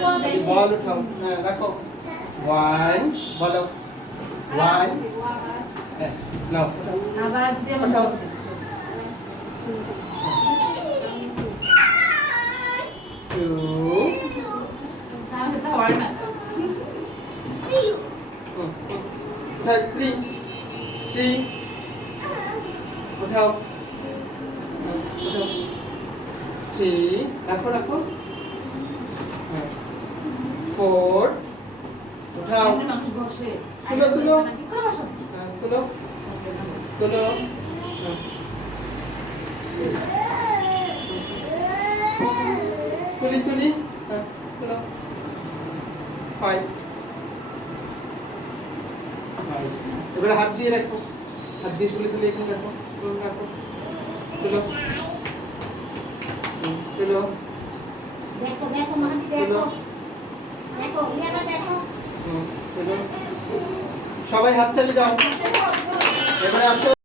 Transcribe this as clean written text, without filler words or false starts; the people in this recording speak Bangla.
বল উঠাও হ্যাঁ রাখো 1 বলো 1 নাও আবার যদি আমরা উঠাও 2 সামনে তো হয় না 3 3 উঠাও উঠাও 3 রাখো রাখো 4 উঠাও এমনি মানুষ বসে তুলো তুলো কি করে বসো তুলো তুলো তুলি তুলি তুলো 5 এবারে হাত দিয়ে রাখো হাত দিয়ে তুলে তুলে এখানে রাখো রাখো তুলো তুলো দেখো দেখো মাহাতি দেখো দেখো ইয়াটা দেখো তুলো সবাই হাত তালি দাও এবারে আসো